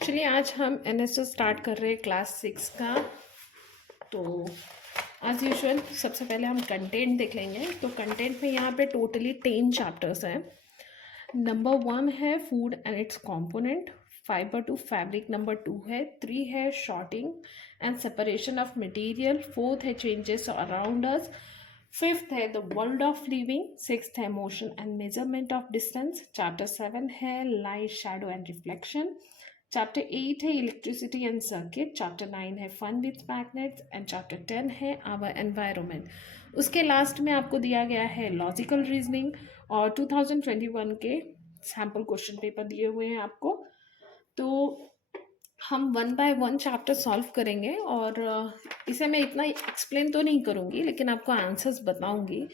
चलिए आज हम एनएसएस स्टार्ट कर रहे हैं क्लास 6 का। तो एज यूजुअल सबसे पहले हम कंटेंट देख लेंगे। तो कंटेंट में यहाँ पे टोटली 10 चैप्टर्स हैं। नंबर 1 है food and its component, fibre to fabric number 2 है, 3 है sorting and separation of material, 4th है चेंजेस अराउंड अस, 5th है the world of living, 6th है motion and measurement of distance, chapter 7 है light shadow and reflection, chapter 8 है electricity and circuit, chapter 9 है fun with magnets and chapter 10 है our environment. उसके last में आपको दिया गया है लॉजिकल रीजनिंग और 2021 के सैम्पल क्वेश्चन पेपर दिए हुए हैं आपको। तो हम 1 बाय 1 चैप्टर सॉल्व करेंगे और इसे मैं इतना एक्सप्लेन तो नहीं करूँगी, लेकिन आपको आंसर्स बताऊँगी,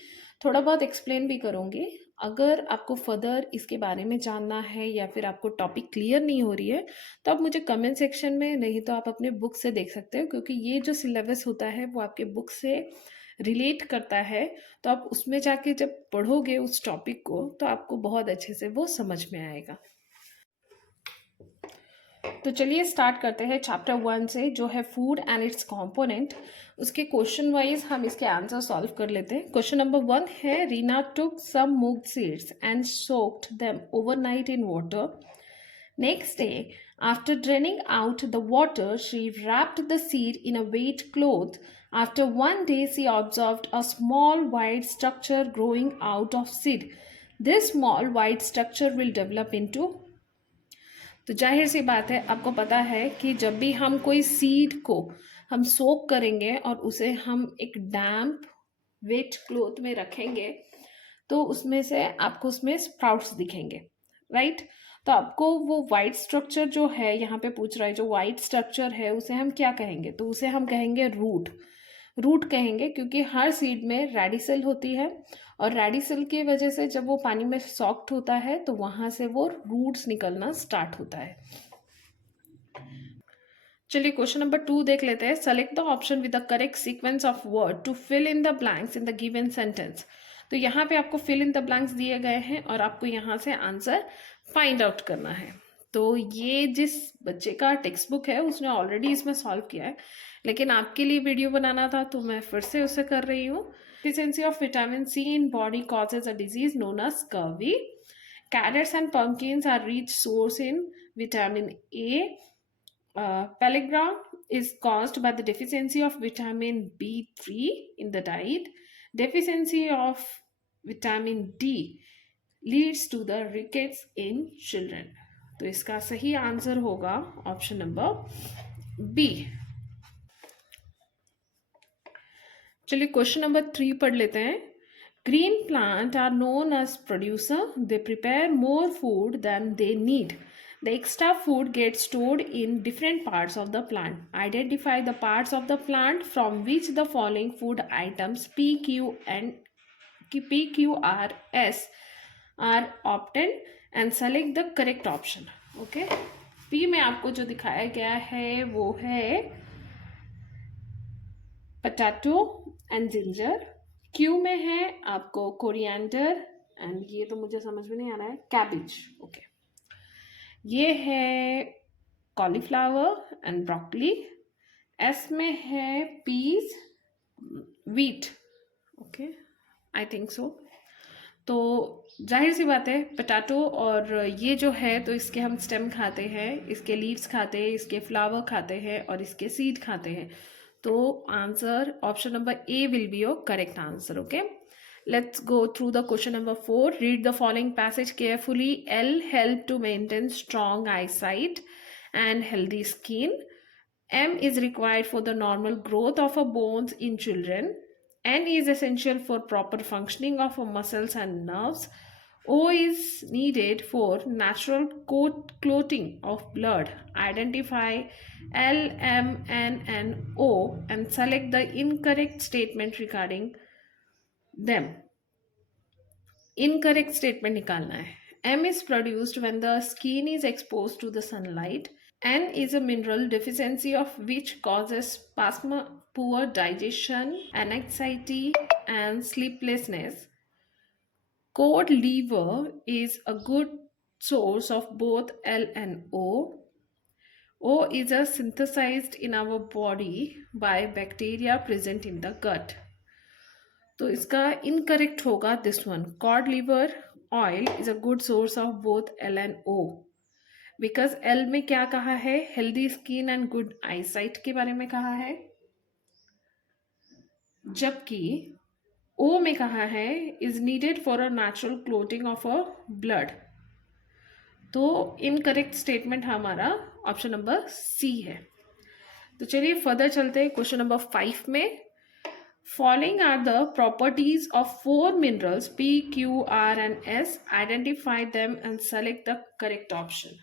थोड़ा बहुत एक्सप्लेन भी करूँगी। अगर आपको फर्दर इसके बारे में जानना है या फिर आपको टॉपिक क्लियर नहीं हो रही है तो आप मुझे कमेंट सेक्शन में, नहीं तो आप अपने बुक से देख सकते हो, क्योंकि ये जो सिलेबस होता है वो आपके बुक से रिलेट करता है। तो आप उसमें जाके जब पढ़ोगे उस टॉपिक को तो आपको बहुत अच्छे से वो समझ में आएगा। तो चलिए स्टार्ट करते हैं चैप्टर 1 से, जो है फूड एंड इट्स कंपोनेंट। उसके क्वेश्चन वाइज हम इसके आंसर सॉल्व कर लेते हैं। क्वेश्चन नंबर 1 है, Reena took some moong seeds and soaked them overnight in water. Next day, after draining out the water, she wrapped the seed in a wet cloth. After 1 day, she observed a small white structure growing out of seed. This small white structure will develop into. तो जाहिर सी बात है, आपको पता है कि जब भी हम कोई सीड को हम सोक करेंगे और उसे हम एक डैम्प वेट क्लोथ में रखेंगे तो उसमें से आपको उसमें स्प्राउट्स दिखेंगे, राइट। तो आपको वो वाइट स्ट्रक्चर जो है, यहाँ पे पूछ रहा है, जो वाइट स्ट्रक्चर है उसे हम क्या कहेंगे? तो उसे हम कहेंगे रूट। रूट कहेंगे क्योंकि हर सीड में रेडिसल होती है और रेडिसल की वजह से जब वो पानी में सॉक्ट होता है तो वहाँ से वो रूट्स निकलना स्टार्ट होता है। चलिए क्वेश्चन नंबर 2 देख लेते हैं। Select the option with the correct sequence of word to fill in the blanks in the given sentence. तो यहाँ पे आपको फिल इन द ब्लैंक्स दिए गए हैं और आपको यहाँ से आंसर फाइंड आउट करना है। तो ये जिस बच्चे का टेक्स्ट बुक है उसने ऑलरेडी इसमें सॉल्व किया है, लेकिन आपके लिए वीडियो बनाना था तो मैं फिर से उसे कर रही हूँ। Deficiency of vitamin C in body causes a disease known as scurvy. Carrots and pumpkins are rich source in vitamin A. Pellagra is caused by the deficiency of vitamin B3 in the diet. Deficiency of vitamin D leads to the rickets in children. तो इसका सही answer होगा option number B. चलिए question number 3 पढ़ लेते हैं। Green plant are known as producer, they prepare more food than they need. The extra food gets stored in different parts of the plant. Identify the parts of the plant from which the following food items P, Q, R, S are obtained and select the correct option. Okay? P में आपको जो दिखाया गया है वो है potato and ginger. Q में है आपको कोरिएंडर एंड ये तो मुझे समझ में नहीं आ रहा है, कैबिज. ओके, ये है कॉलीफ्लावर एंड ब्रोकली. एस में है peas, wheat. Okay, I think so. तो जाहिर सी बात है पोटैटो और ये जो है तो इसके हम स्टेम खाते हैं, इसके लीव्स खाते हैं, इसके फ्लावर खाते हैं और इसके सीड खाते हैं. तो answer option number A will be your correct answer. Okay, let's go through the question number 4. Read the following passage carefully. L help to maintain strong eyesight and healthy skin. M is required for the normal growth of a bones in children. N is essential for proper functioning of muscles and nerves. O is needed for natural clotting of blood. Identify L, M, N, and O and select the incorrect statement regarding them. Incorrect statement निकालना है. M is produced when the skin is exposed to the sunlight. N is a mineral deficiency of which causes spasm, poor digestion, anxiety, and sleeplessness. Cod liver is a good source of both L and O. O is a synthesized in our body by bacteria present in the gut. तो इसका incorrect होगा this one. Cod liver oil is a good source of both L and O. Because L में क्या कहा है, healthy skin and good eyesight के बारे में कहा है, जबकि ओ में कहा है is needed for a natural clotting of a blood. तो इनकरेक्ट स्टेटमेंट हमारा ऑप्शन नंबर सी है. तो चलिए फर्दर चलते हैं क्वेश्चन नंबर 5 में. Following are the properties of 4 minerals P, Q, R and S. Identify them and select the correct option.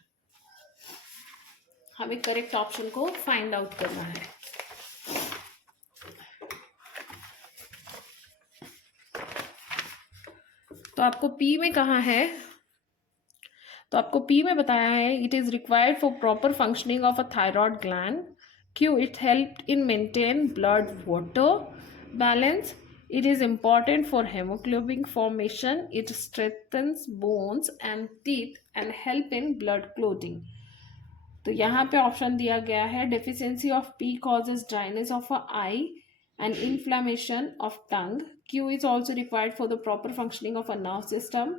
हमें correct option को फाइंड आउट करना है. तो आपको P में कहा है, तो आपको P में बताया है it is required for proper functioning of a thyroid gland. Q, it helped in maintain blood water balance. It is important for hemoglobin formation. It strengthens bones and teeth and help in blood clotting. तो यहाँ पे option दिया गया है deficiency of P causes dryness of a eye and inflammation of tongue. Q is also required for the proper functioning of a nerve system.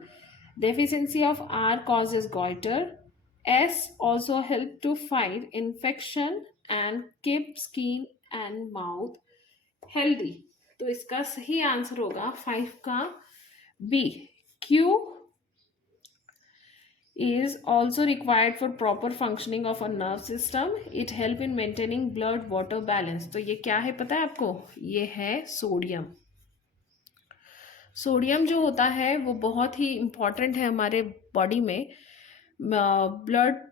Deficiency of R causes goiter. S also help to fight infection and keep skin and mouth healthy. तो इसका सही answer होगा 5 का B. Q is also required for proper functioning of a nerve system. It help in maintaining blood water balance. तो ये क्या है पता है आपको, ये है सोडियम. सोडियम जो होता है वो बहुत ही इम्पॉर्टेंट है हमारे बॉडी में, ब्लड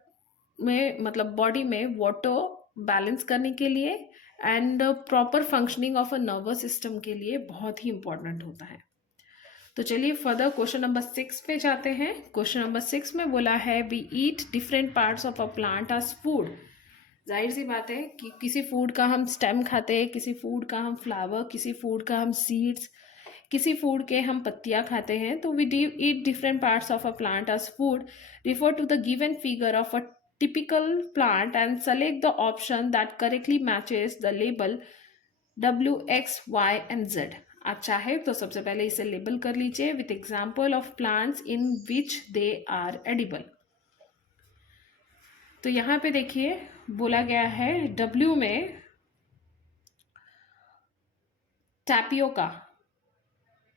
में, मतलब बॉडी में वाटर बैलेंस करने के लिए and proper functioning of a nervous system के लिए बहुत ही इम्पॉर्टेंट होता है. तो चलिए फर्दर क्वेश्चन नंबर 6 पे जाते हैं. क्वेश्चन नंबर 6 में बोला है we eat different parts of a plant as food. जाहिर सी बात है कि किसी फूड का हम स्टेम खाते हैं, किसी फूड का हम फ्लावर, किसी फूड का हम सीड्स, किसी फूड के हम पत्तियां खाते हैं. तो we eat different parts of a plant as food. Refer to the given figure of a typical plant and select the option that correctly matches the label W, X, Y and Z. आप चाहे तो सबसे पहले इसे label कर लीजिए with example of plants in which they are edible. तो यहाँ पे देखिए बोला गया है W में टैपियोका,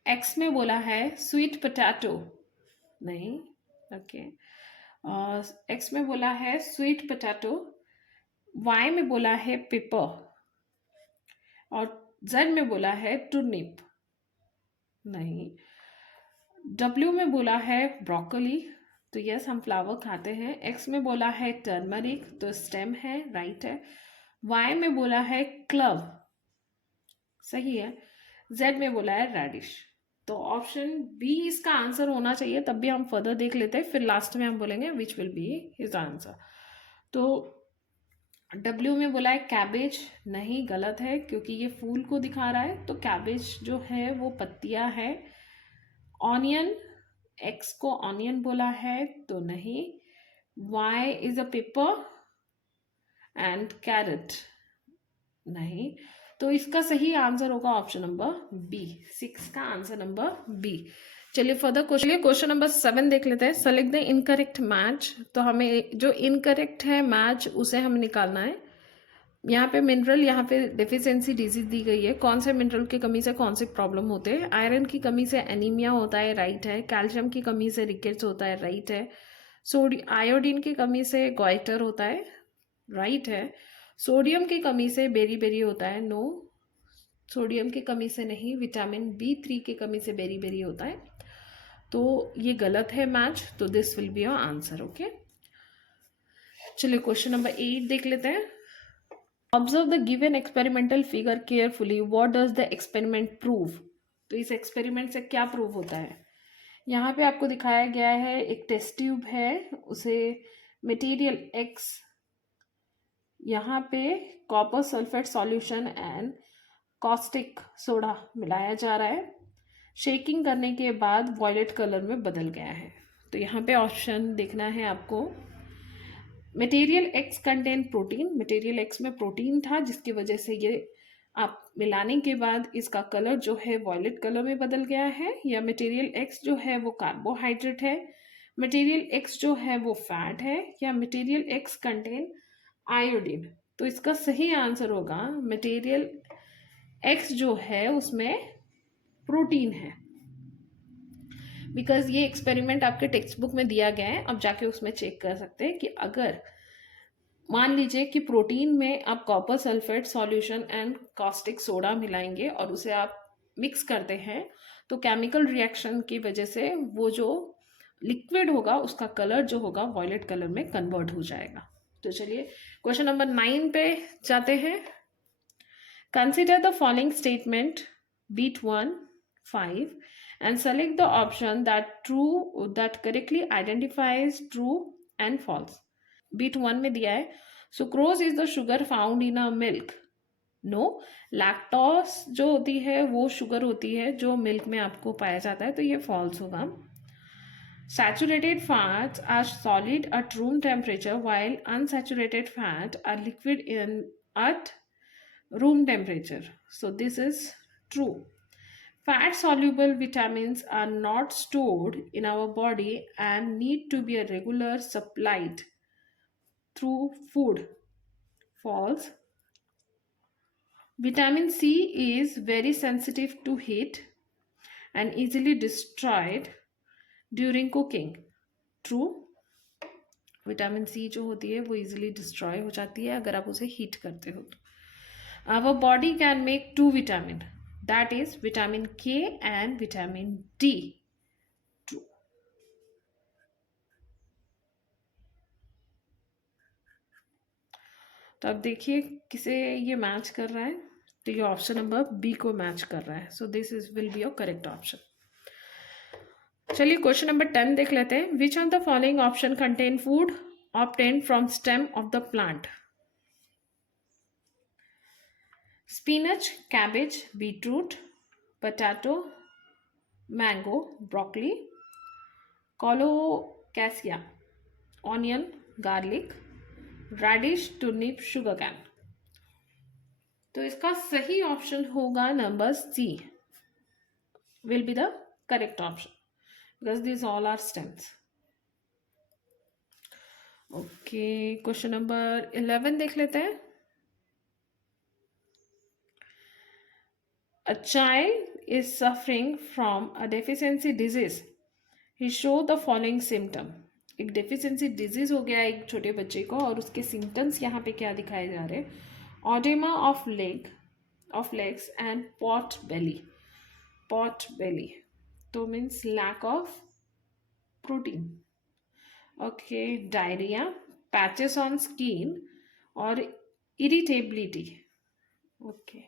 X में बोला है स्वीट पोटैटो, नहीं, ओके, X में बोला है स्वीट पोटैटो, Y में बोला है पेपर और Z में बोला है टुर्निप, नहीं. W में बोला है ब्रोकोली, तो यस हम फ्लावर खाते हैं. X में बोला है टर्मरिक, तो स्टेम है, राइट है. Y में बोला है क्लव, सही है. Z में बोला है रेडिश. तो ऑप्शन बी इसका आंसर होना चाहिए. तब भी हम फर्दर देख लेते हैं, फिर लास्ट में हम बोलेंगे which will be his answer. तो W में बोला है कैबेज, नहीं, गलत है क्योंकि ये फूल को दिखा रहा है. तो कैबेज जो है वो पत्तियां है. ऑनियन, X को ऑनियन बोला है, तो नहीं. Y is a paper and carrot, नहीं. तो इसका सही आंसर होगा ऑप्शन नंबर बी. 6 का आंसर नंबर बी. चलिए फर्दर क्वेश्चन नंबर 7 देख लेते हैं. Select the incorrect match. तो हमें जो इनकरेक्ट है मैच उसे हमें निकालना है. यहाँ पे मिनरल, यहाँ पे डेफिशिएंसी डिजीज दी गई है. कौन से मिनरल की कमी से कौन से प्रॉब्लम होते हैं. आयरन की कमी से एनीमिया होता है, राइट है. कैल्शियम की कमी से रिकेट्स होता है, राइट है. आयोडीन की कमी से गॉइटर होता है, राइट है. सोडियम की कमी से बेरी बेरी होता है, नो. सोडियम की कमी से नहीं. विटामिन B3 की कमी से बेरी बेरी होता है, तो ये गलत है मैच. तो this will be your answer, okay. चलिए क्वेश्चन नंबर 8 देख लेते हैं. Observe the given experimental figure carefully. What does the experiment prove. तो इस एक्सपेरिमेंट से क्या प्रूव होता है. यहाँ पे आपको दिखाया गया है एक टेस्ट ट्यूब है, उसे मटेरियल X, यहाँ पे copper sulphate solution and caustic soda मिलाया जा रहा है. शेकिंग करने के बाद वॉयलेट कलर में बदल गया है. तो यहाँ पे ऑप्शन देखना है आपको. Material x contain protein, material x में प्रोटीन था जिसकी वजह से ये आप मिलाने के बाद इसका कलर जो है वॉयलेट कलर में बदल गया है, या मटेरियल एक्स जो है वो कार्बोहाइड्रेट है, मटेरियल एक्स जो है वो फैट है, या मटेरियल एक्स कंटेन आयोडीन। तो इसका सही आंसर होगा मटेरियल एक्स जो है उसमें प्रोटीन है, बिकॉज ये एक्सपेरिमेंट आपके टेक्स्ट बुक में दिया गया है। अब जाके उसमें चेक कर सकते हैं कि अगर मान लीजिए कि प्रोटीन में आप copper sulphate solution and caustic soda मिलाएंगे और उसे आप मिक्स करते हैं, तो केमिकल रिएक्शन की वजह से वो जो लिक्विड होगा उसका कलर जो होगा वॉयलेट कलर में कन्वर्ट हो जाएगा। तो चलिए क्वेश्चन नंबर 9 पे जाते हैं। Consider the following statement bit 1 5 and select the option that correctly identifies true and false. Bit 1 में दिया है sucrose is the sugar found in a milk. No, lactose जो होती है वो शुगर होती है जो मिल्क में आपको पाया जाता है, तो ये फॉल्स होगा। Saturated fats are solid at room temperature while unsaturated fat are liquid at room temperature. So this is true. Fat soluble vitamins are not stored in our body and need to be a regular supplied through food. False. Vitamin C is very sensitive to heat and easily destroyed during cooking. True. Vitamin C जो होती है वो easily destroy हो जाती है अगर आप उसे हीट करते हो तो। Our body can make 2 vitamin, that is vitamin K and vitamin D. True. तो अब देखिए किसे ये मैच कर रहा है, तो ये ऑप्शन नंबर बी को मैच कर रहा है। So this is will be your correct option. चलिए क्वेश्चन नंबर 10 देख लेते हैं। Which of the following option contain food obtained from stem of the plant? Spinach, cabbage, beetroot, potato, mango, broccoli, colocasia, onion, garlic, radish, turnip, sugarcane। तो इसका सही option होगा number C, will be the correct option because these all are stems। Okay question number 11 देख लेते हैं। A child is suffering from a deficiency disease. He show the following symptom। एक deficiency disease हो गया एक छोटे बच्चे को और उसके symptoms यहाँ पे क्या दिखाए जा रहे हैं? Oedema of legs and pot belly तो means lack of protein। Okay, diarrhea, patches on skin और irritability। Okay,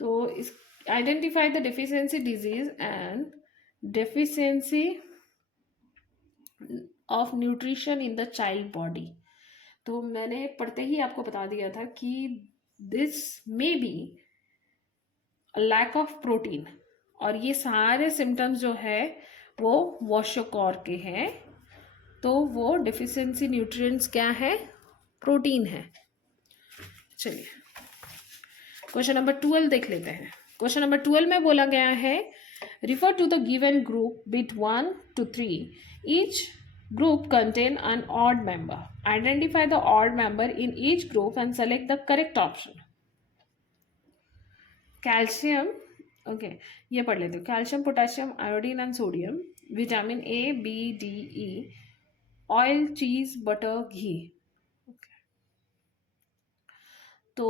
तो इस identify the deficiency disease and deficiency of nutrition in the child body। तो मैंने पढ़ते ही आपको बता दिया था कि this may be a lack of protein, और ये सारे symptoms जो है वो वॉशोकॉर के हैं, तो वो डेफिशिएंसी न्यूट्रिएंट्स क्या है? प्रोटीन है। चलिए क्वेश्चन नंबर 12 देख लेते हैं। क्वेश्चन नंबर 12 में बोला गया है refer to the given group bit 1 to 3, each group contain an odd member, identify the odd member in each group and select the correct option. Calcium, okay ये पढ़ लेते हो। Calcium, potassium, iodine and sodium, vitamin A, B, D, E, oil, cheese, butter, ghee. तो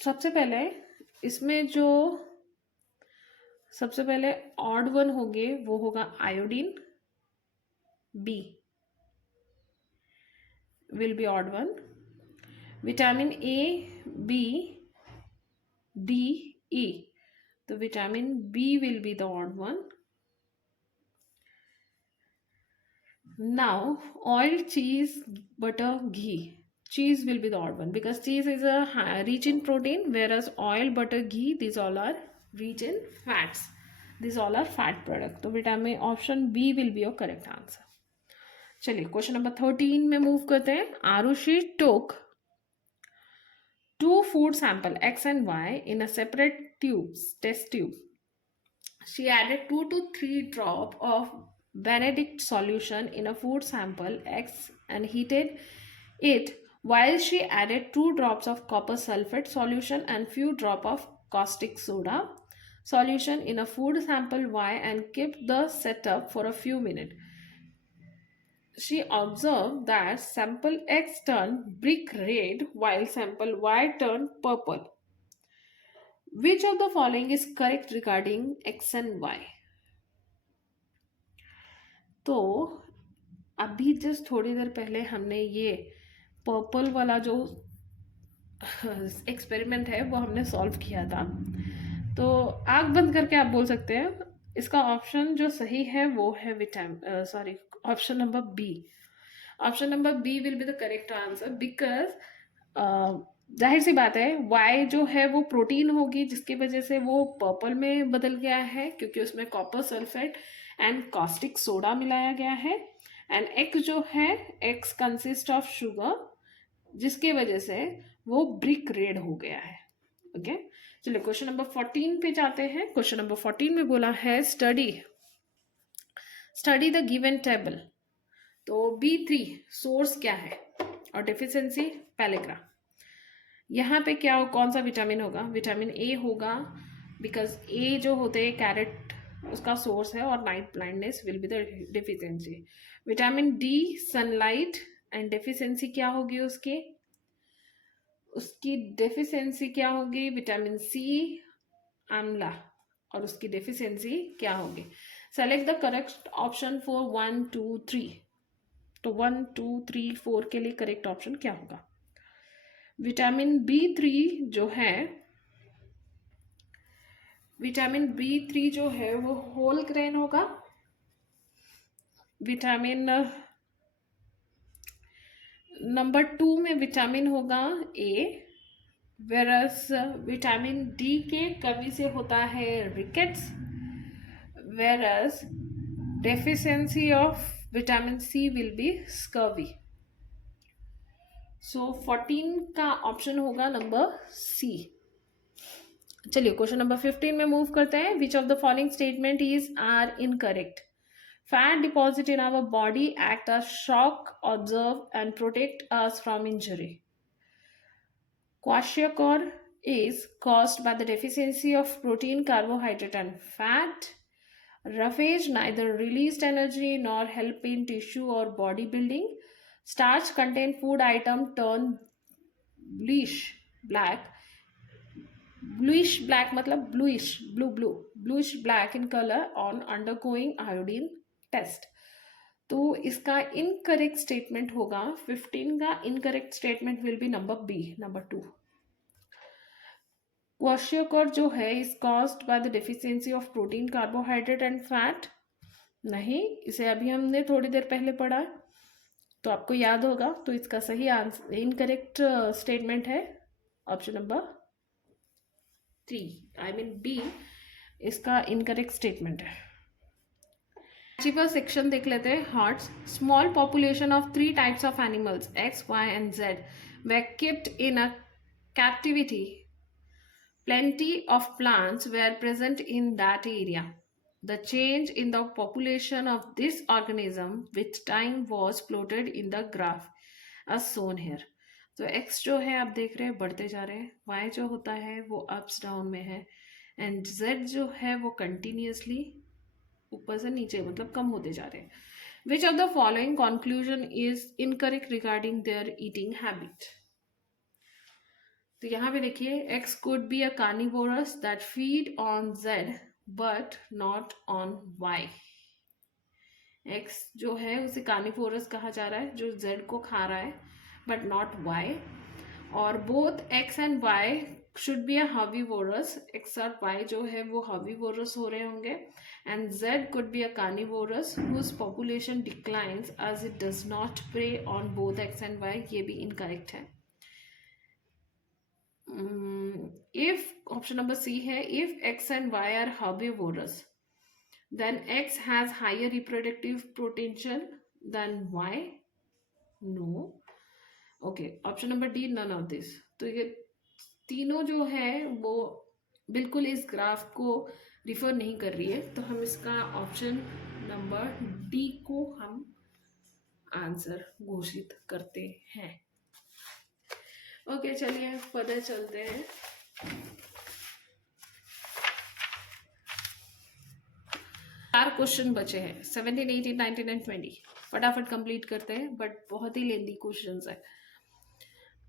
सबसे पहले इसमें जो सबसे पहले ऑड वन होंगे वो होगा iodine, B will be odd one. Vitamin A, B, D, E, तो vitamin B will be the odd one. Now oil, cheese, butter, ghee, cheese will be the odd one because cheese is a rich in protein, whereas oil, butter, ghee, these all are rich in fats, these all are fat product। तो vitamin option B will be your correct answer। चलिए question number 13 में move करते हैं. Arushi took two food sample X and Y in a separate test tube. She added 2 to 3 drop of Benedict solution in a food sample X and heated it, while she added 2 drops of copper sulfate solution and few drop of caustic soda solution in a food sample Y and kept the setup for a few minutes. She observed that sample X turned brick red while sample Y turned purple. Which of the following is correct regarding X and Y? तो अभी just थोड़ी देर पहले हमने ये purple वाला जो experiment है वो हमने सॉल्व किया था. तो आँख बंद करके आप बोल सकते हैं. इसका ऑप्शन जो सही है वो है option number B. Option number B will be the correct answer because जाहिर सी बात है वाई जो है वो प्रोटीन होगी जिसकी वजह से वो पर्पल में बदल गया है क्योंकि उसमें copper sulphate and caustic soda मिलाया गया है. एंड एक्स जो है एक्स कंसिस्ट ऑफ शुगर जिसके वजह से वो ब्रिक रेड हो गया है. ओके चलिए क्वेश्चन नंबर 14 पे जाते हैं. क्वेश्चन नंबर 14 में बोला है स्टडी द गिवन टेबल. तो B3 सोर्स क्या है और डेफिशिएंसी पेलेग्रा. यहाँ पे क्या कौन सा विटामिन होगा? विटामिन ए होगा बिकॉज ए जो होते हैं कैरेट उसका सोर्स है और night blindness will be the deficiency. Vitamin D sunlight and deficiency क्या होगी उसकी डेफिशिएंसी क्या होगी? विटामिन सी आंवला और उसकी डेफिशिएंसी क्या होगी? Select the correct option for 1 2 3. तो 1 2 3 4 के लिए करेक्ट ऑप्शन क्या होगा? विटामिन B3 जो है वो होल ग्रेन होगा. विटामिन नंबर 2 में विटामिन होगा ए. वेरस विटामिन डी के कमी से होता है rickets. Whereas deficiency of vitamin C will be scurvy. So 14 का ऑप्शन होगा नंबर सी. चलिए क्वेश्चन नंबर 15 में मूव करते हैं. Which of the following statement is are incorrect? Fat deposit in our body act as shock observe and protect us from injury. Kwashiorkor is caused by the deficiency of protein, carbohydrate and fat. Roughage neither released energy nor help in tissue or body building. Starch contained food item turn bluish black मतलब bluish black in color on undergoing iodine test. तो इसका incorrect statement होगा 15 का incorrect statement will be number B, number 2. Kwashiorkor जो है is caused by the deficiency of protein, carbohydrate and fat. नहीं, इसे अभी हमने थोड़ी देर पहले पढ़ा तो आपको याद होगा. तो इसका सही आंसर इनकरेक्ट स्टेटमेंट है option number 3, I mean B इसका इनकरेक्ट स्टेटमेंट है. सेक्शन देख लेते हैं. Hearts. Small population of 3 types of animals X, Y and Z were kept in a captivity. Plenty of plants were present in that area. The change in the population of this organism with time was plotted in the graph as shown here. तो X जो है आप देख रहे हैं बढ़ते जा रहे हैं. Y जो होता है वो अप्स डाउन में है एंड Z जो है वो कंटिन्यूसली ऊपर से नीचे मतलब कम होते जा रहे हैं. Which of the following conclusion is incorrect regarding their eating habit? तो यहाँ पे देखिए X could be a carnivorous that feed on Z but not on Y. X जो है उसे कार्निवोरस कहा जा रहा है जो Z को खा रहा है but not Y. और both X and Y should be a herbivorous. X और Y जो है वो herbivorous हो रहे होंगे and Z could be a carnivorous whose population declines as it does not prey on both X and Y. ये भी incorrect है. If option number C है, if X and Y are herbivorous then X has higher reproductive potential than Y, no. Okay, option number D, none of this. तो ये तीनों जो है वो बिल्कुल इस ग्राफ को रिफर नहीं कर रही है, तो हम इसका ऑप्शन नंबर डी को हम आंसर घोषित करते हैं। ओके, चलिए फर्दर चलते हैं। चार क्वेश्चन बचे हैं, 17, 18, 19 एंड 20। फटाफट कंप्लीट करते हैं, बट बहुत ही लेंदी क्वेश्चंस है।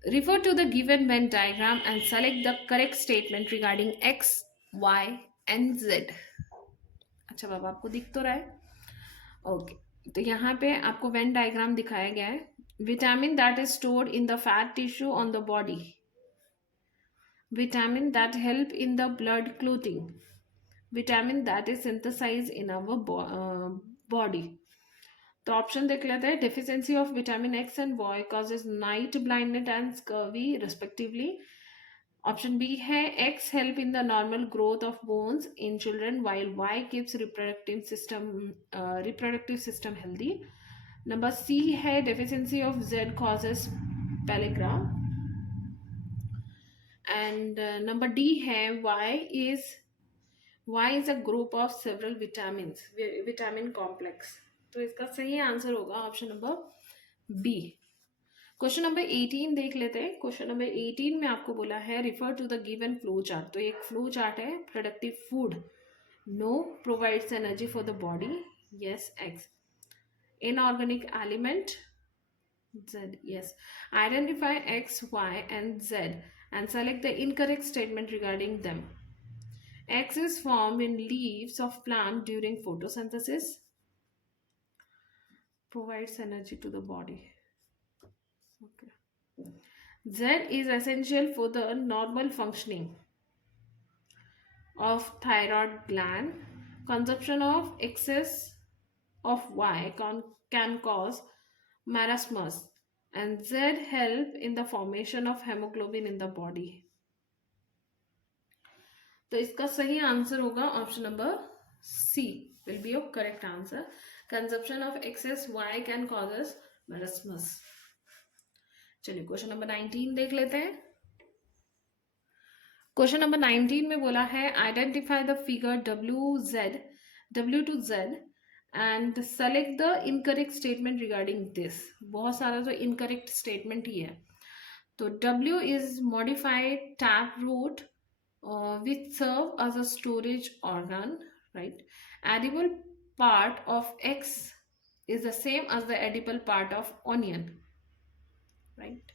Refer to the given Venn diagram and select the correct statement regarding x, y and z। अच्छा बाबा, आपको दिख तो रहा है? ओके, तो यहाँ पे आपको वेन डायग्राम दिखाया गया है। Vitamin that is stored in the fat tissue on the body, vitamin that help in the blood clotting, vitamin that is synthesize in our body. तो ऑप्शन देख लेते हैं। Deficiency of vitamin X and Y causes night blindness and scurvy respectively. Option B है X help in the normal growth of bones in children while Y keeps reproductive system healthy. Number C है deficiency of Z causes pellagra. And number D है Y is a group of several vitamin complex. तो इसका सही answer होगा option number B. Question number 18 देख लेते हैं। Question number 18 में आपको बोला है refer to the given flow chart. तो एक फ्लो चार्ट है। Productive food, no. Provides energy for the body, yes X. Inorganic element, Z, yes. Identify X, Y, and Z and select the incorrect statement regarding them. X is formed in leaves of plant during photosynthesis. Provides energy to the body. Okay. Z is essential for the normal functioning of thyroid gland. Consumption of excess of Y can cause marasmus, and Z help in the formation of hemoglobin in the body. तो इसका सही answer होगा option number C will be your correct answer. Consumption of excess Y can causes marasmus। चलिए question number 19 देख लेते हैं। Question number 19 में बोला है identify the figure W to Z and select the incorrect statement regarding this. बहुत सारा तो इनकरेक्ट स्टेटमेंट ही है। तो W is modified tap root which serve as a storage organ, right? Edible part of X is the same as the edible part of onion, right?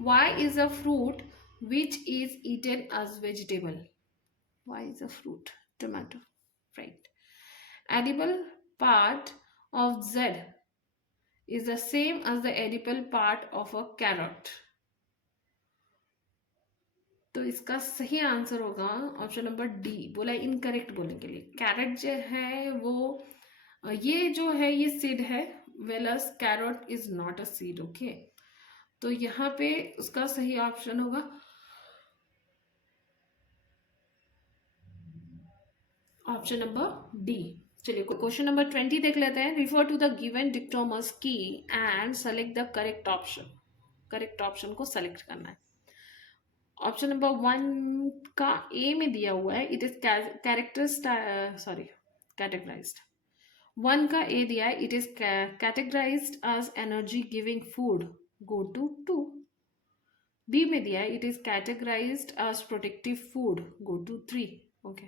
Y is a fruit which is eaten as vegetable. Y is a fruit, tomato, right? Edible part of Z is the same as the edible part of a carrot. तो इसका सही answer होगा option number D. बोला incorrect बोलने के लिए। Carat जो है वो ये जो है ये सीड है, Wallace carrot is not a seed. Okay, तो यहाँ पे उसका सही ऑप्शन होगा ऑप्शन नंबर डी। चलिए क्वेश्चन नंबर 20 देख लेते हैं। रिफर टू द गिवन डिक्टोमस की and select the correct option. Correct option को सेलेक्ट करना है। ऑप्शन नंबर 1 का ए में दिया हुआ है इट इज कैटेगराइज्ड। 1 का ए दिया है it is categorised as energy giving food, go to 2। B में दिया है it is categorised as protective food, go to 3। Okay,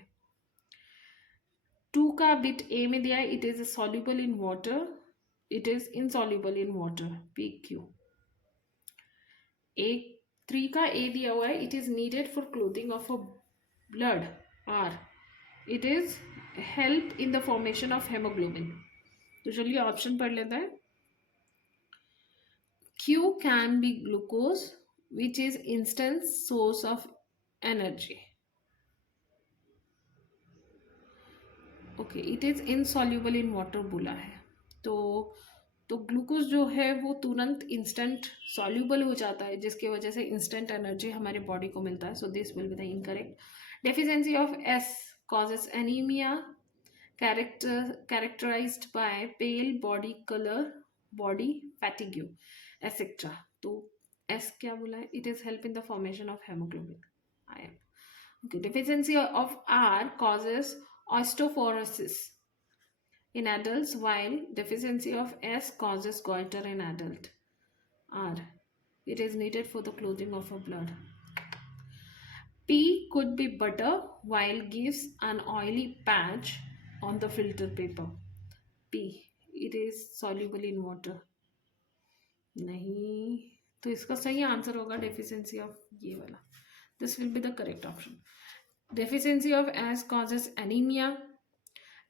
2 का बिट ए में दिया है it is soluble in water, it is insoluble in water, P Q. 3 का A दिया हुआ है it is needed for clotting of a blood, or it is help in the formation of haemoglobin. तो चलिए option पढ़ लेते हैं। Q can be glucose which is instant source of energy. Okay, it is insoluble in water बोला है। तो glucose जो है वो तुरंत इंस्टेंट सॉल्यूबल हो जाता है, जिसकी वजह से इंस्टेंट एनर्जी हमारे बॉडी को मिलता है। So this will be the incorrect. Deficiency of S causes anemia characterized by pale body color, body fatigue etcetera. तो एस क्या बोला है, it is help in the formation of haemoglobin ion. Okay, deficiency of R causes osteoporosis in adults, while deficiency of S causes goiter in adult. R, it is needed for the clothing of a blood. P could be butter, while gives an oily patch on the filter paper. P, it is soluble in water. नहीं, तो इसका सही answer होगा deficiency of ये वाला. This will be the correct option. Deficiency of S causes anemia,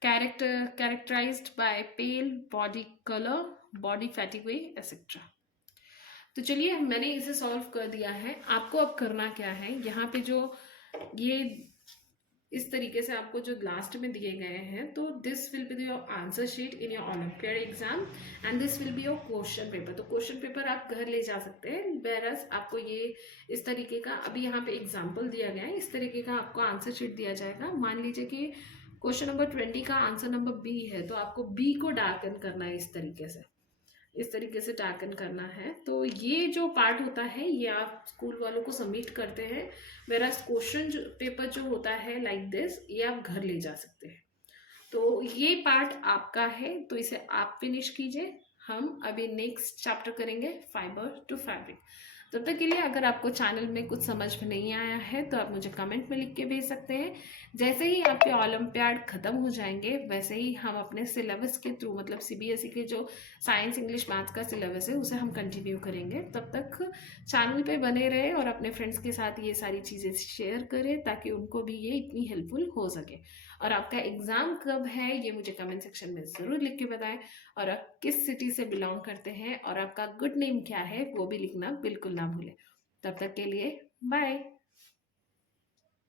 characterized by pale body color, body fatigue, etc. तो चलिए मैंने इसे सॉल्व कर दिया है. आपको अब करना क्या है, यहाँ पे जो ये इस तरीके से आपको जो लास्ट में दिए गए हैं, तो this will be your answer sheet in your olympiad exam and this will be your question paper. तो क्वेश्चन पेपर आप घर ले जा सकते हैं. वेरस आपको ये इस तरीके का अभी यहाँ पे एग्जाम्पल दिया गया है, इस तरीके का आपको आंसर शीट दिया जाएगा. मान लीजिए कि क्वेश्चन नंबर 20 का आंसर नंबर बी है, तो आपको बी को डार्कन करना है इस तरीके से डार्कन करना है. तो ये जो पार्ट होता है ये आप स्कूल वालों को सबमिट करते हैं. मेरा क्वेश्चन पेपर जो होता है लाइक दिस, ये आप घर ले जा सकते हैं. तो ये पार्ट आपका है, तो इसे आप फिनिश कीजिए. हम अभी नेक्स्ट चैप्टर करेंगे फाइबर टू फैब्रिक. तब तक के लिए अगर आपको चैनल में कुछ समझ में नहीं आया है तो आप मुझे कमेंट में लिख के भेज सकते हैं. जैसे ही आपके ओलंपियाड खत्म हो जाएंगे वैसे ही हम अपने सिलेबस के थ्रू, मतलब सीबीएसई के जो साइंस इंग्लिश मैथ्स का सिलेबस है उसे हम कंटिन्यू करेंगे. तब तक चैनल पे बने रहे और अपने फ्रेंड्स के साथ ये सारी चीज़ें शेयर करें ताकि उनको भी ये इतनी हेल्पफुल हो सके. और आपका एग्ज़ाम कब है ये मुझे कमेंट सेक्शन में ज़रूर लिख के बताएं. और आप किस सिटी से बिलोंग करते हैं और आपका गुड नेम क्या है वो भी लिखना बिल्कुल ना भूलें. तब तक के लिए बाय.